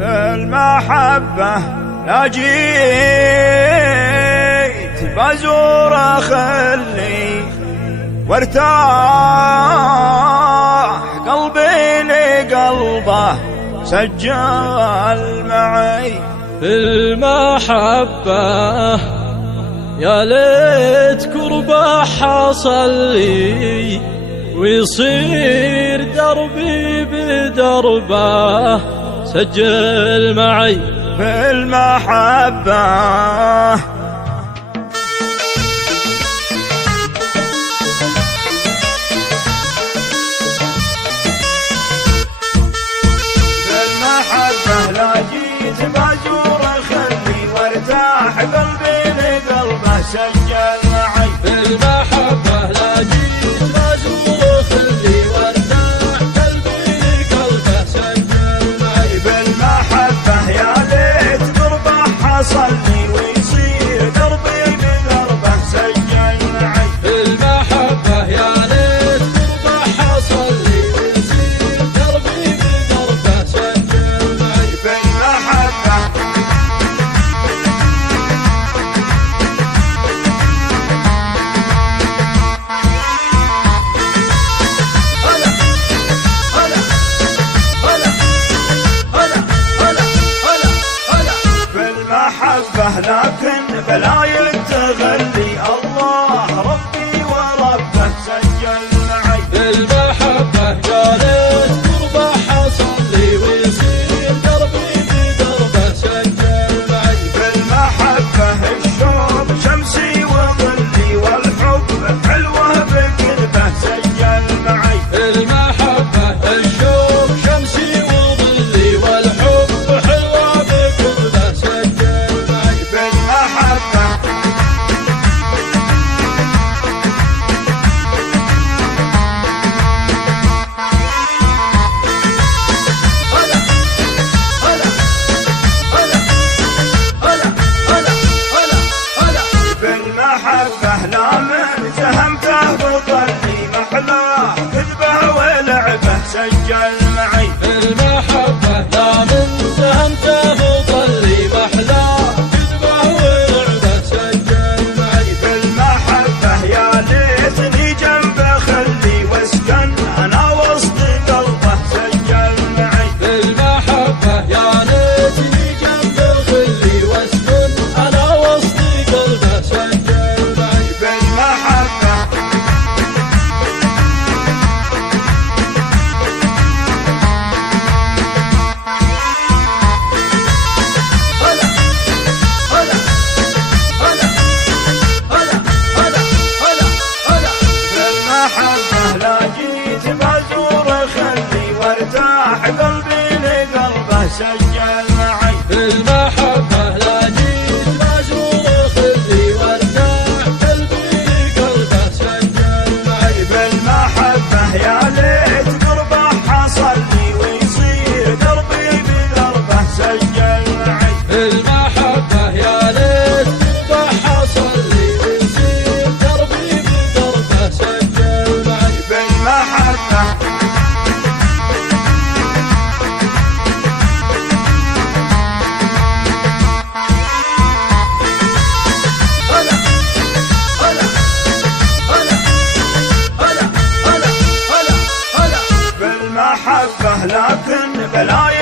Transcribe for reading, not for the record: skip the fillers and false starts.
بالمحبة لا جيت بزور خلي وارتاح قلبي لقلبه سجل معي. بالمحبة يا ليت قربه حصل لي ويصير دربي بدربه سجل معي. بالمحبة لا جيت بزور خلي وارتاح قلبي لقلبه سجل معي. بالمحبة لا جيت بزور خلي وارتاح قلبي لقلبه سجل معي. بالمحبة يا ليت قربه حصل لي ويصير دربي بقربه سجل معي. بالمحبة يا ليت قربه حصل لي ويصير دربي بقربه سجل معي. بالمحبة لكن بلاي التغلي الله ربي وربه سجل معي. بالمحبة يا ليت قربه حصل لي ويصير دربي بدربه سجل معي. بالمحبة الشوق شمسي وظلي والحب حلوة بقلبه سجل معي. بالمحبة الشوق شمسي وظلي والحب حلوة بقلبه سجل معي. بالمحبة لا من سهمته بظلي محلاه كذبه ولعبه سجل معي. بالمحبة لا من سهمته بظلي محلاه كذبه ولعبه سجل معي. بالمحبة يا ليتني جنبه خلي واسكن انا وسط قلبه سجل معي. بالمحبة يا ليتني جنبه خلي واسكن انا وسط قلبه سجل معي. بالمحبة لا جيت بزور خلي وارتاح قلبي لقلبه سجل معي. بالمحبة لا جيت بزور خلي وارتاح قلبي لقلبه سجل معي. بالمحبة يا ليت قربه حصل لي ويصير دربي بقربه سجل معي. بالمحبة يا ليت قربه حصل لي ويصير دربي بقربه سجل معي. بالمحبة بالمحبة لكن بلاي